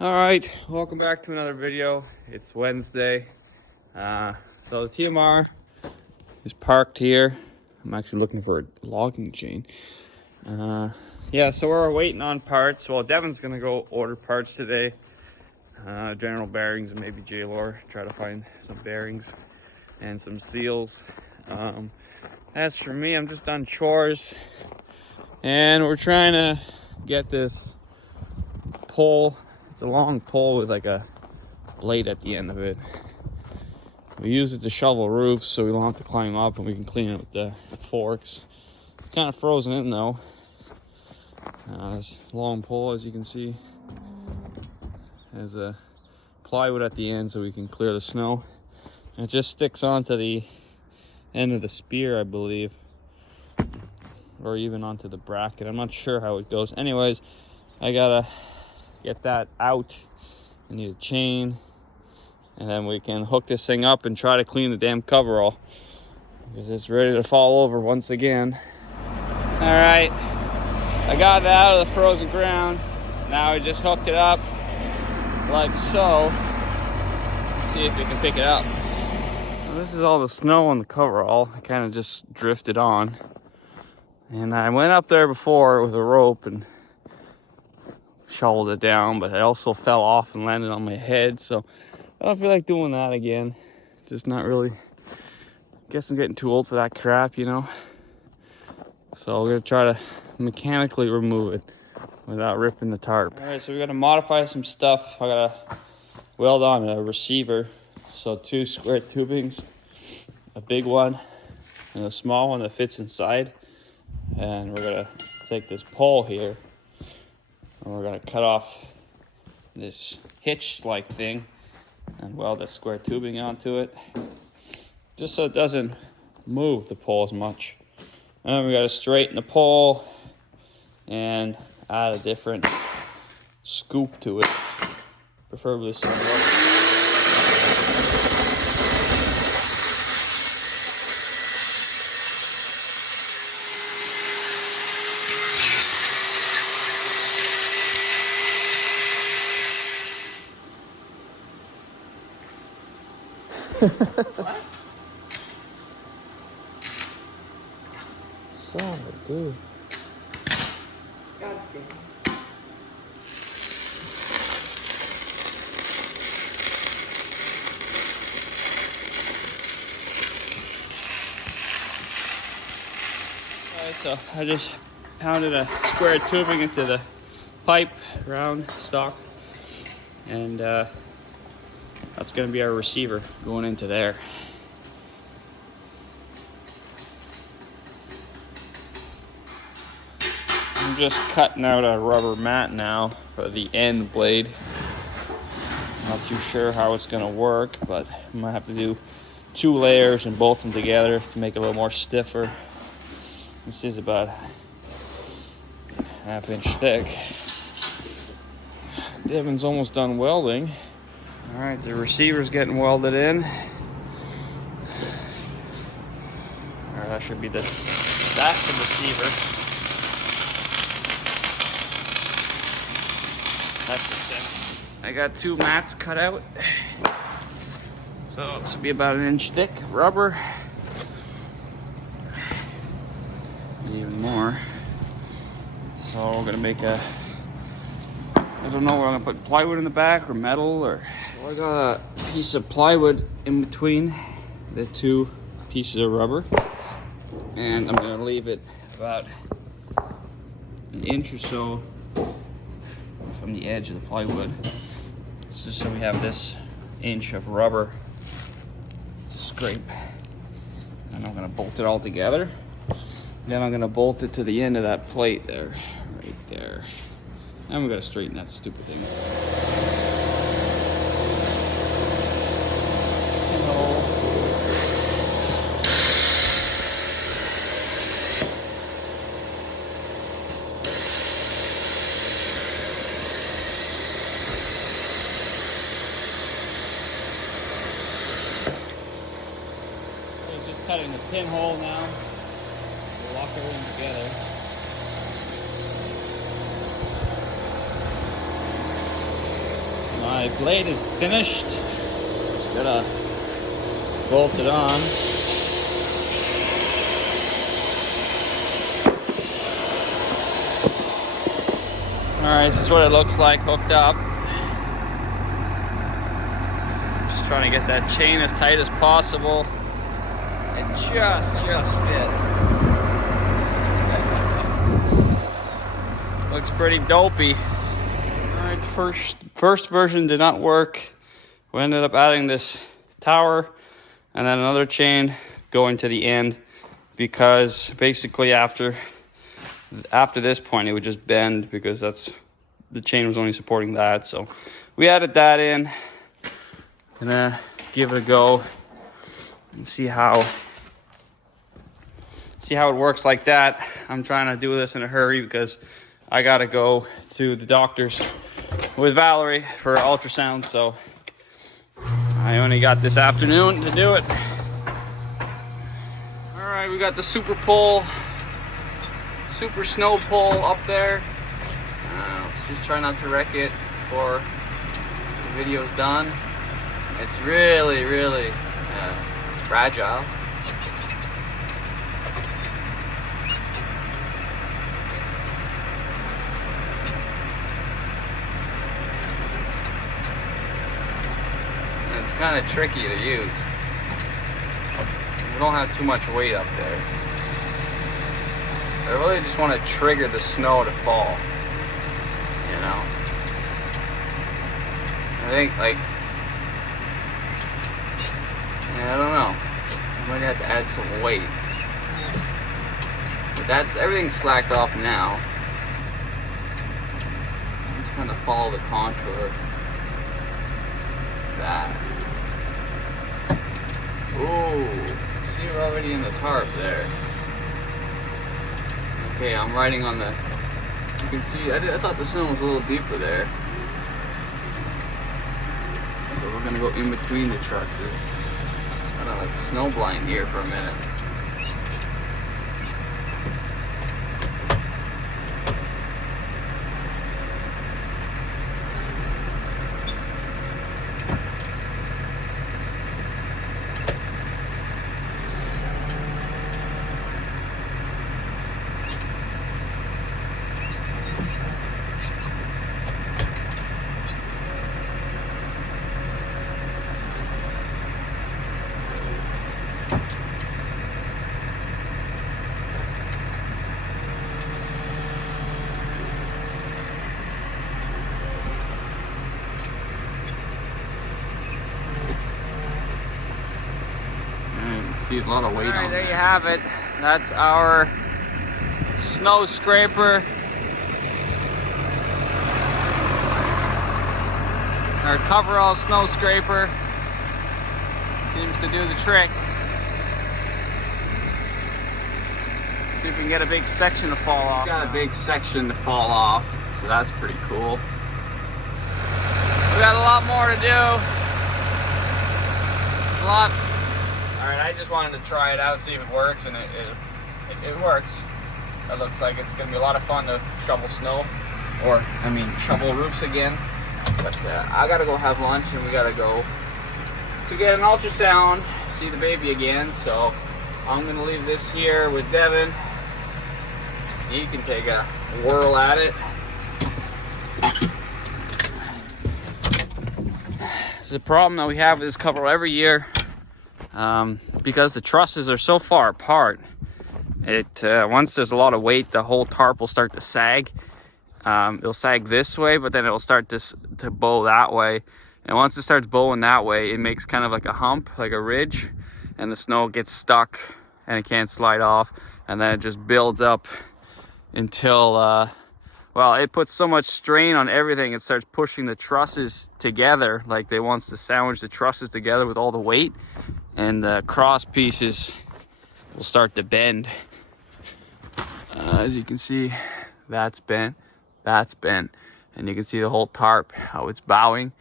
All right, welcome back to another video. It's Wednesday. So the TMR is parked here. I'm actually looking for a logging chain. Yeah, so we're waiting on parts. Well, Devin's gonna go order parts today. General bearings and maybe J-Lore. Try to find some bearings and some seals. As for me, I'm just done chores. And we're trying to get this pole. It's a long pole with like a blade at the end of it. We use it to shovel roofs so we don't have to climb up, and we can clean it with the forks. It's kind of frozen in though. This long pole, as you can see, has a plywood at the end so we can clear the snow. And it just sticks onto the end of the spear, I believe, or even onto the bracket. I'm not sure how it goes. Anyways, I gotta get that out. I need a chain, and then we can hook this thing up and try to clean the damn coverall because it's ready to fall over once again. All right, I got it out of the frozen ground. Now I just hooked it up like so. Let's see if we can pick it up. Well, this is all the snow on the coverall. I kind of just drifted on, and I went up there before with a rope and shoveled it down, but I also fell off and landed on my head, so I don't feel like doing that again. Just not really. Guess I'm getting too old for that crap, you know. So we're gonna try to mechanically remove it without ripping the tarp. All right, so we gotta modify some stuff. I gotta weld on a receiver. So 2 square tubings, a big one and a small one that fits inside. And we're gonna take this pole here and we're gonna cut off this hitch-like thing and weld a square tubing onto it, just so it doesn't move the pole as much. And we gotta straighten the pole and add a different scoop to it, preferably some rubber. What? Solid, dude. God damn. Alright, so I just pounded a square tubing into the pipe, round stock, and that's going to be our receiver going into there. I'm just cutting out a rubber mat now for the end blade. Not too sure how it's going to work, but I might have to do 2 layers and bolt them together to make it a little more stiffer. This is about 1/2 inch thick. Devin's almost done welding. All right, the receiver's getting welded in. Or that should be that's the receiver. That's the set. I got 2 mats cut out. So this will be about 1 inch thick rubber. Even more. So we're gonna make a, I don't know, we're gonna put plywood in the back or metal or. Well, I got a piece of plywood in between the 2 pieces of rubber, and I'm gonna leave it about 1 inch or so from the edge of the plywood. It's just so we have this inch of rubber to scrape. And I'm gonna bolt it all together. Then I'm gonna bolt it to the end of that plate there, right there. And we gotta straighten that stupid thing. Just cutting a pinhole now. We'll lock everything together. My blade is finished. Just gotta bolt it on. Alright, this is what it looks like hooked up. Just trying to get that chain as tight as possible. It just fit. Looks pretty dopey. Alright, first version did not work. We ended up adding this tower and then another chain going to the end, because basically after this point it would just bend, because the chain was only supporting that. So we added that in. Gonna give it a go and see how it works like that. I'm trying to do this in a hurry because I gotta go to the doctor's with Valerie for ultrasound, so I only got this afternoon to do it. Alright, we got the super snow pole up there. Let's just try not to wreck it before the video's done. It's really fragile. It's kind of tricky to use. We don't have too much weight up there. I really just want to trigger the snow to fall, you know? I think, like, I don't know. I might have to add some weight. But everything's slacked off now. Just kind of follow the contour. That. Ooh, see, we're already in the tarp there. Okay, I'm riding on the. You can see. I thought the snow was a little deeper there. So we're gonna go in between the trusses. I don't know, it's snow blind here for a minute. See a lot of weight on there. You have it. That's our snow scraper. Our coverall snow scraper. Seems to do the trick. See if we can get a big section to fall off. Got a big section to fall off, so that's pretty cool. We got a lot more to do. A lot. Alright, I just wanted to try it out, see if it works, and it works. It looks like it's going to be a lot of fun to shovel snow, or, shovel roofs again. But I got to go have lunch, and we got to go to get an ultrasound, see the baby again. So I'm going to leave this here with Devin. He can take a whirl at it. This is a problem that we have with this coverall every year. Because the trusses are so far apart, once there's a lot of weight, the whole tarp will start to sag. It'll sag this way, but then it'll start to bow that way. And once it starts bowing that way, it makes kind of like a hump, like a ridge, and the snow gets stuck and it can't slide off. And then it just builds up until, it puts so much strain on everything, it starts pushing the trusses together, like they wants to sandwich the trusses together with all the weight. And the cross pieces will start to bend. As you can see, that's bent, and you can see the whole tarp, how it's bowing.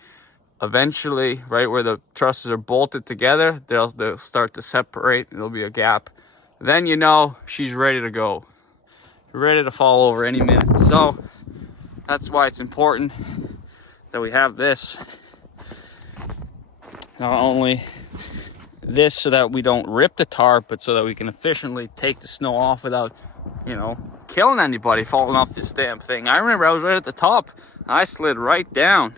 Eventually, right where the trusses are bolted together, they'll start to separate, and there'll be a gap. Then you know she's ready to go, ready to fall over any minute. So that's why it's important that we have this. Not only this so that we don't rip the tarp, but so that we can efficiently take the snow off without, you know, killing anybody falling off this damn thing. I remember I was right at the top. I slid right down.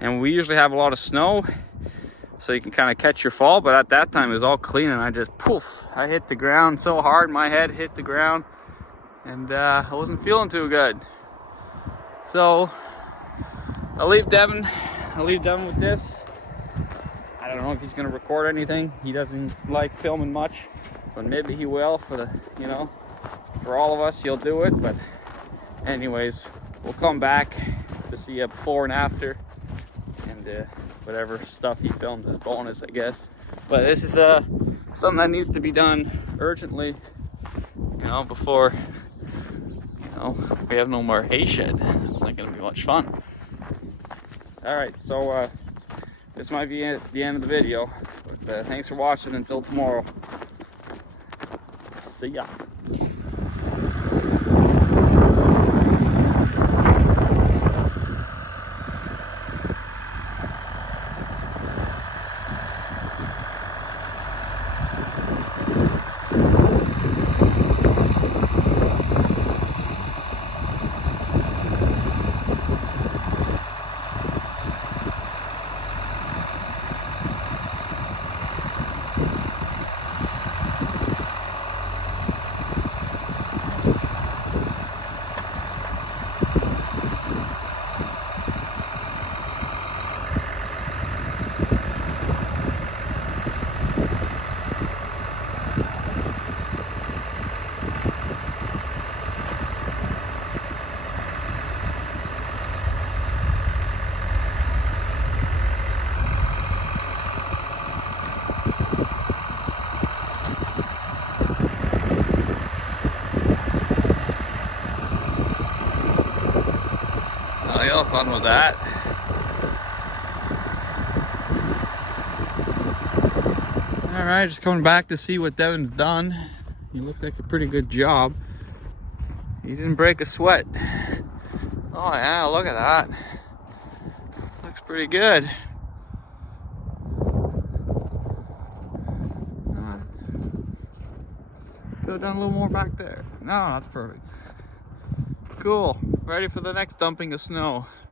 And we usually have a lot of snow, so you can kind of catch your fall, but at that time it was all clean, and I just poof, I hit the ground so hard, my head hit the ground, and I wasn't feeling too good. So I'll leave Devin with this. I don't know if he's gonna record anything. He doesn't like filming much, but maybe he will for the, you know, for all of us, he'll do it. But anyways, we'll come back to see a before and after, and whatever stuff he films is bonus, I guess. But this is something that needs to be done urgently, you know, before, you know, we have no more hay shed. It's not gonna be much fun. All right, so this might be the end of the video, but thanks for watching. Until tomorrow, see ya. Fun with that. All right, just coming back to see what Devin's done. He looked like a pretty good job. He didn't break a sweat. Oh yeah, look at that. Looks pretty good. Could have done a little more back there. No, that's perfect. Cool. Ready for the next dumping of snow.